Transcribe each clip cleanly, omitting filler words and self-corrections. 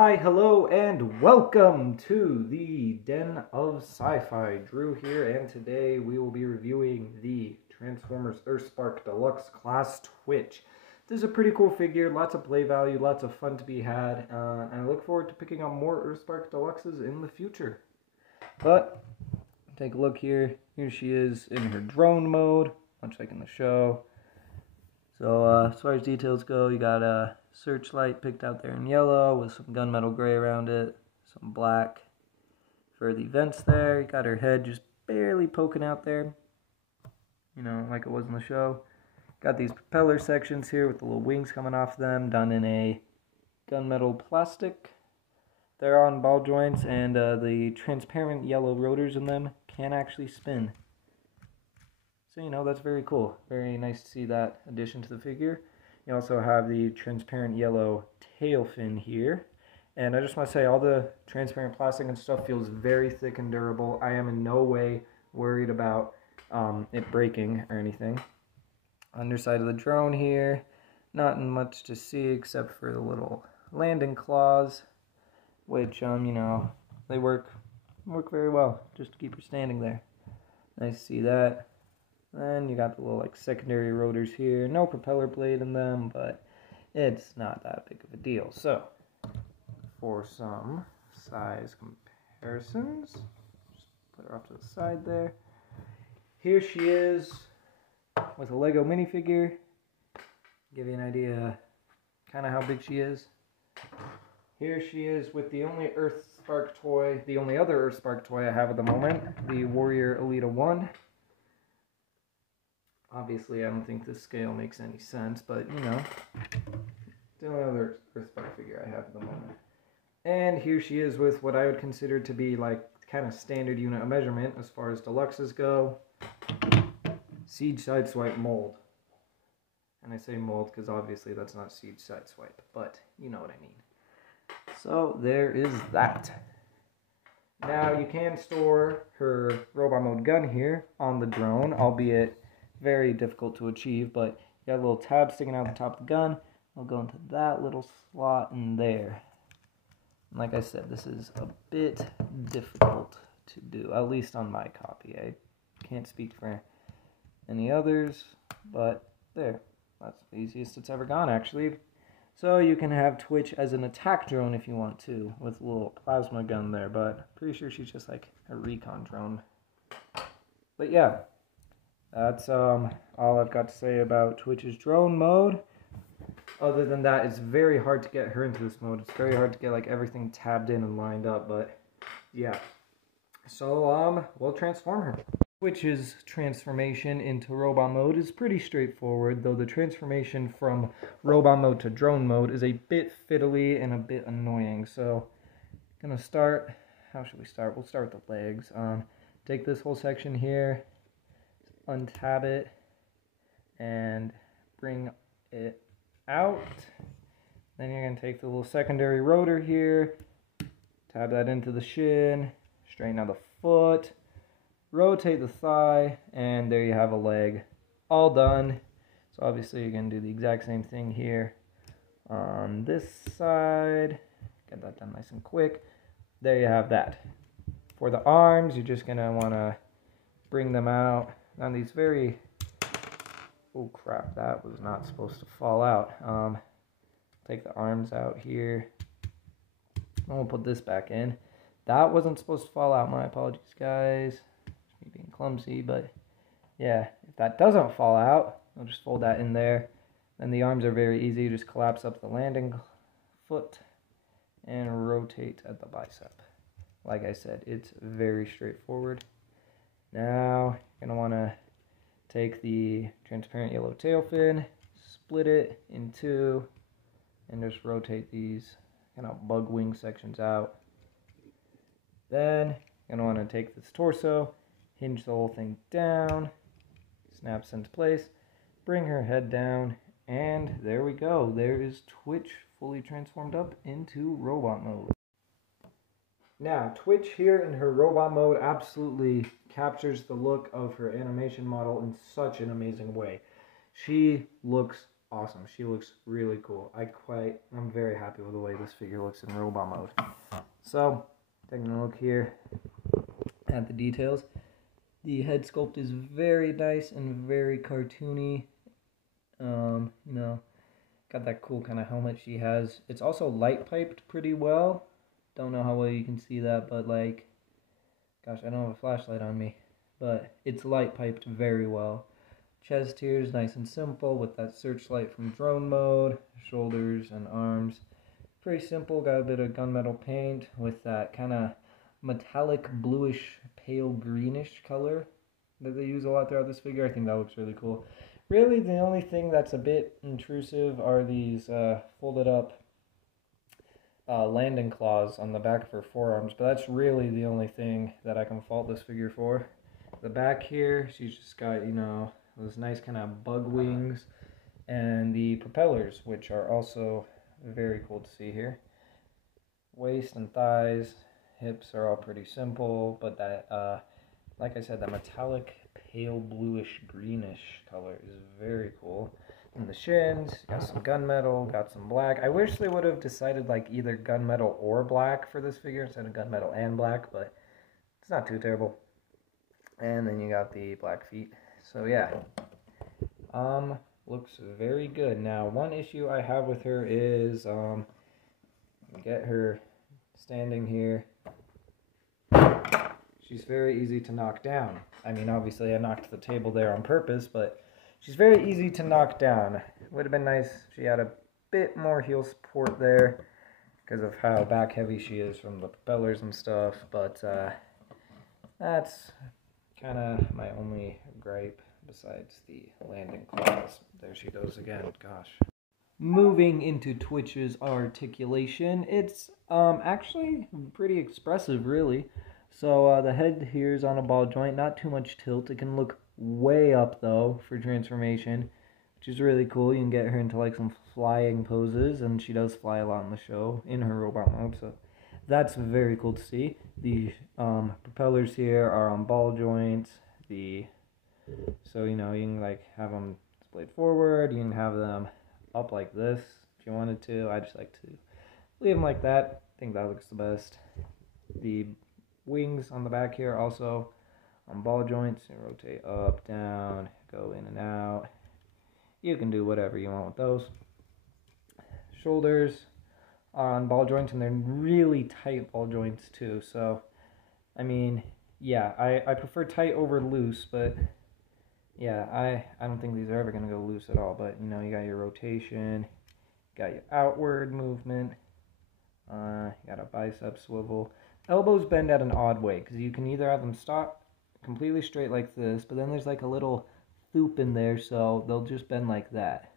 Hi, hello, and welcome to the Den of Sci-Fi. Drew here, and today we will be reviewing the Transformers EarthSpark Deluxe Class Twitch. This is a pretty cool figure, lots of play value, lots of fun to be had, and I look forward to picking up more EarthSpark Deluxes in the future. But, take a look here. Here she is in her drone mode, much like in the show. So, as far as details go, you got a searchlight picked out there in yellow with some gunmetal gray around it, some black for the vents there. You got her head just barely poking out there, you know, like it was in the show. Got these propeller sections here with the little wings coming off them, done in a gunmetal plastic. They're on ball joints, and the transparent yellow rotors in them can actually spin. So, you know, that's very cool. Very nice to see that addition to the figure. You also have the transparent yellow tail fin here. And I just want to say, all the transparent plastic and stuff feels very thick and durable. I am in no way worried about it breaking or anything. Underside of the drone here, not much to see except for the little landing claws, which, you know, they work very well, just to keep her standing there. Nice to see that. Then you got the little secondary rotors here. No propeller blade in them, but it's not that big of a deal. So, for some size comparisons, just put her off to the side there. Here she is with a Lego minifigure. Give you an idea kind of how big she is. Here she is with the only EarthSpark toy, the only other EarthSpark toy I have at the moment, the Warrior Elita 1. Obviously, I don't think this scale makes any sense, but, you know, it's the only other EarthSpark figure I have at the moment. And here she is with what I would consider to be, like, kind of standard unit of measurement as far as deluxes go. Siege Sideswipe mold. And I say mold because obviously that's not Siege Sideswipe, but you know what I mean. So, there is that. Now, you can store her robot mode gun here on the drone, albeit very difficult to achieve, but you got a little tab sticking out the top of the gun. I'll go into that little slot in there. And like I said, this is a bit difficult to do, at least on my copy. I can't speak for any others, but there. That's the easiest it's ever gone, actually. So you can have Twitch as an attack drone if you want to, with a little plasma gun there, but pretty sure she's just like a recon drone. But yeah. That's all I've got to say about Twitch's drone mode. Other than that, it's very hard to get her into this mode. It's very hard to get like everything tabbed in and lined up, but yeah. So we'll transform her. Twitch's transformation into robot mode is pretty straightforward, though the transformation from robot mode to drone mode is a bit fiddly and a bit annoying. So gonna start, how should we start? We'll start with the legs. Take this whole section here, untab it, and bring it out. Then you're going to take the little secondary rotor here, tab that into the shin, straighten out the foot, rotate the thigh, and there you have a leg. All done. So obviously you're going to do the exact same thing here on this side. Get that done nice and quick. There you have that. For the arms, you're just going to want to bring them out. Now these very, oh crap, that was not supposed to fall out. Take the arms out here. And we'll put this back in. That wasn't supposed to fall out, my apologies guys. It's me being clumsy, but yeah, if that doesn't fall out, I'll just fold that in there. Then the arms are very easy, you just collapse up the landing foot and rotate at the bicep. Like I said, it's very straightforward. Now, you're going to want to take the transparent yellow tail fin, split it in two, and just rotate these kind of bug wing sections out. Then, you're going to want to take this torso, hinge the whole thing down, snaps into place, bring her head down, and there we go. There is Twitch fully transformed up into robot mode. Now, Twitch here in her robot mode absolutely captures the look of her animation model in such an amazing way. She looks awesome. She looks really cool. I'm very happy with the way this figure looks in robot mode. So, taking a look here at the details. The head sculpt is very nice and very cartoony. You know, got that cool kind of helmet she has. It's also light piped pretty well. Don't know how well you can see that, but like, gosh, I don't have a flashlight on me. But it's light piped very well. Chest here is nice and simple with that searchlight from drone mode. Shoulders and arms. Pretty simple, got a bit of gunmetal paint with that kind of metallic bluish pale greenish color that they use a lot throughout this figure. I think that looks really cool. Really, the only thing that's a bit intrusive are these folded up landing claws on the back of her forearms, but that's really the only thing that I can fault this figure for. The back here, she's just got, you know, those nice kind of bug wings, and the propellers, which are also very cool to see here. Waist and thighs, hips are all pretty simple, but that, like I said, that metallic pale bluish greenish color is very cool. And the shins, got some gunmetal, got some black. I wish they would have decided like either gunmetal or black for this figure instead of gunmetal and black, but it's not too terrible. And then you got the black feet. So yeah, looks very good. Now, one issue I have with her is, get her standing here. She's very easy to knock down. I mean, obviously I knocked the table there on purpose, but she's very easy to knock down. Would have been nice if she had a bit more heel support there because of how back heavy she is from the propellers and stuff, but that's kind of my only gripe besides the landing claws. There she goes again, gosh. Moving into Twitch's articulation, it's actually pretty expressive, really. So the head here is on a ball joint, not too much tilt. It can look way up, though, for transformation, which is really cool. You can get her into, like, some flying poses, and she does fly a lot in the show in her robot mode, so that's very cool to see. The propellers here are on ball joints. So, you know, you can, like, have them displayed forward. You can have them up like this if you wanted to. I just like to leave them like that. I think that looks the best. The wings on the back here also on ball joints. You rotate up, down, go in and out. You can do whatever you want with those. Shoulders are on ball joints, and they're really tight ball joints too. So, I mean, yeah, I prefer tight over loose, but yeah, I don't think these are ever going to go loose at all. But, you know, you got your rotation, you got your outward movement, you got a bicep swivel. Elbows bend at an odd way, because you can either have them stop completely straight like this, but then there's like a little loop in there, so they'll just bend like that,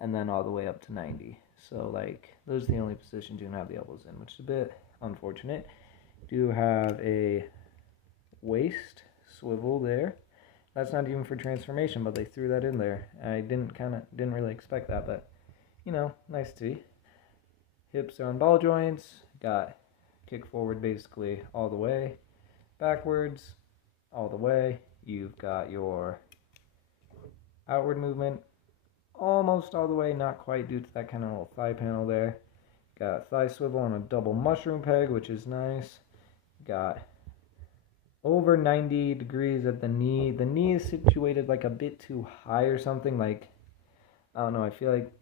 and then all the way up to 90. So, like, those are the only positions you can have the elbows in, which is a bit unfortunate. Do have a waist swivel there. That's not even for transformation, but they threw that in there. I didn't really expect that, but, you know, nice to see. Hips are on ball joints. Got kick forward basically all the way. Backwards all the way. You've got your outward movement almost all the way, not quite due to that kind of little thigh panel there. Got a thigh swivel on a double mushroom peg, which is nice. Got over 90 degrees at the knee. The knee is situated like a bit too high or something, like, I don't know, I feel like,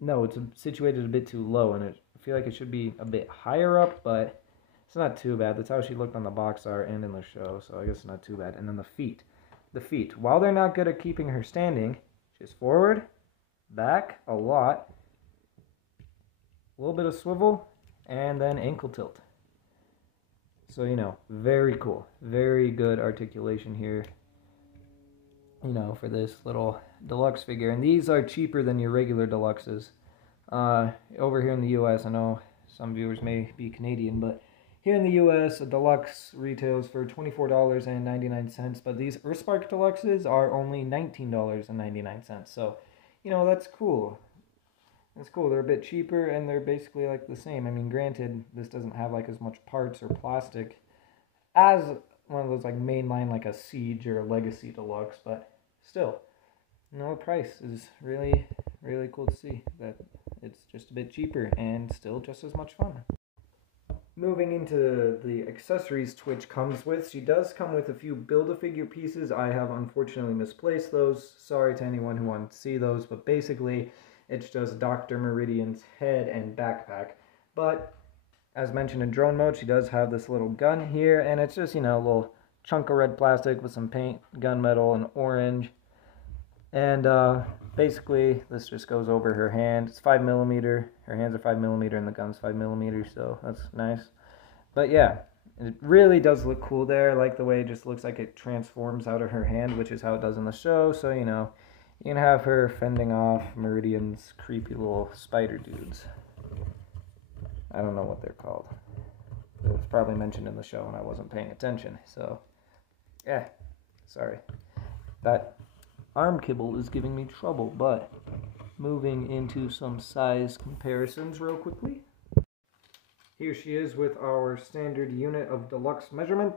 no, it's situated a bit too low, and I feel like it should be a bit higher up, but it's not too bad. That's how she looked on the box art and in the show, so I guess it's not too bad. And then the feet. The feet, while they're not good at keeping her standing, she's forward, back a lot, a little bit of swivel, and then ankle tilt. So, you know, very cool. Very good articulation here, you know, for this little deluxe figure. And these are cheaper than your regular deluxes. Over here in the US, I know some viewers may be Canadian, but here in the US, a deluxe retails for $24.99, but these EarthSpark deluxes are only $19.99. So, you know, that's cool. That's cool. They're a bit cheaper, and they're basically like the same. I mean, granted, this doesn't have like as much parts or plastic as one of those like mainline, like a Siege or a Legacy Deluxe, but still, you know, the price is really, really cool to see that it's just a bit cheaper and still just as much fun. Moving into the accessories Twitch comes with, she does come with a few Build-A-Figure pieces. I have unfortunately misplaced those. Sorry to anyone who wanted to see those, but basically it's just Dr. Meridian's head and backpack. But as mentioned in drone mode, she does have this little gun here, and it's just, you know, a little chunk of red plastic with some paint, gunmetal, and orange. And basically, this just goes over her hand. It's 5mm. Her hands are 5mm, and the gun's 5mm, so that's nice. But yeah, it really does look cool there. I like the way it just looks like it transforms out of her hand, which is how it does in the show. So, you know, you can have her fending off Meridian's creepy little spider dudes. I don't know what they're called. It was probably mentioned in the show and I wasn't paying attention. So, yeah, sorry. That arm kibble is giving me trouble, but moving into some size comparisons real quickly. Here she is with our standard unit of deluxe measurement,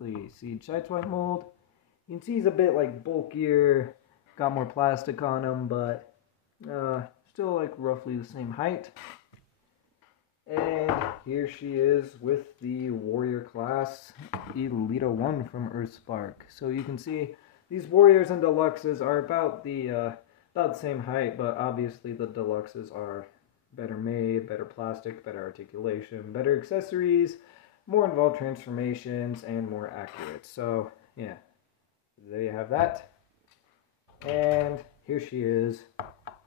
the Siege Sideswipe mold. You can see he's a bit like bulkier, got more plastic on him, but still like roughly the same height. And here she is with the Warrior class Elita 1 from EarthSpark. So you can see these Warriors and Deluxes are about the same height, but obviously the Deluxes are better made, better plastic, better articulation, better accessories, more involved transformations, and more accurate. So yeah, there you have that. And here she is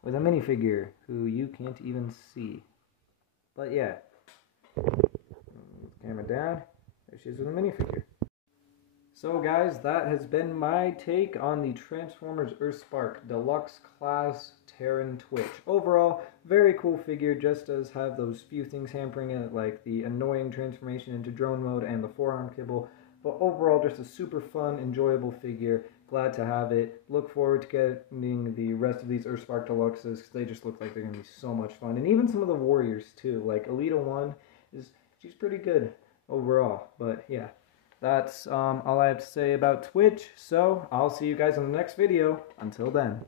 with a minifigure who you can't even see. But yeah, camera down, there she is with a minifigure. So guys, that has been my take on the Transformers EarthSpark Deluxe Class Terran Twitch. Overall, very cool figure, just does have those few things hampering it, like the annoying transformation into drone mode and the forearm kibble. But overall, just a super fun, enjoyable figure. Glad to have it. Look forward to getting the rest of these EarthSpark Deluxes, because they just look like they're going to be so much fun. And even some of the Warriors, too. Like, Elita 1, she's pretty good overall. But, yeah. That's all I have to say about Twitch, so I'll see you guys in the next video. Until then.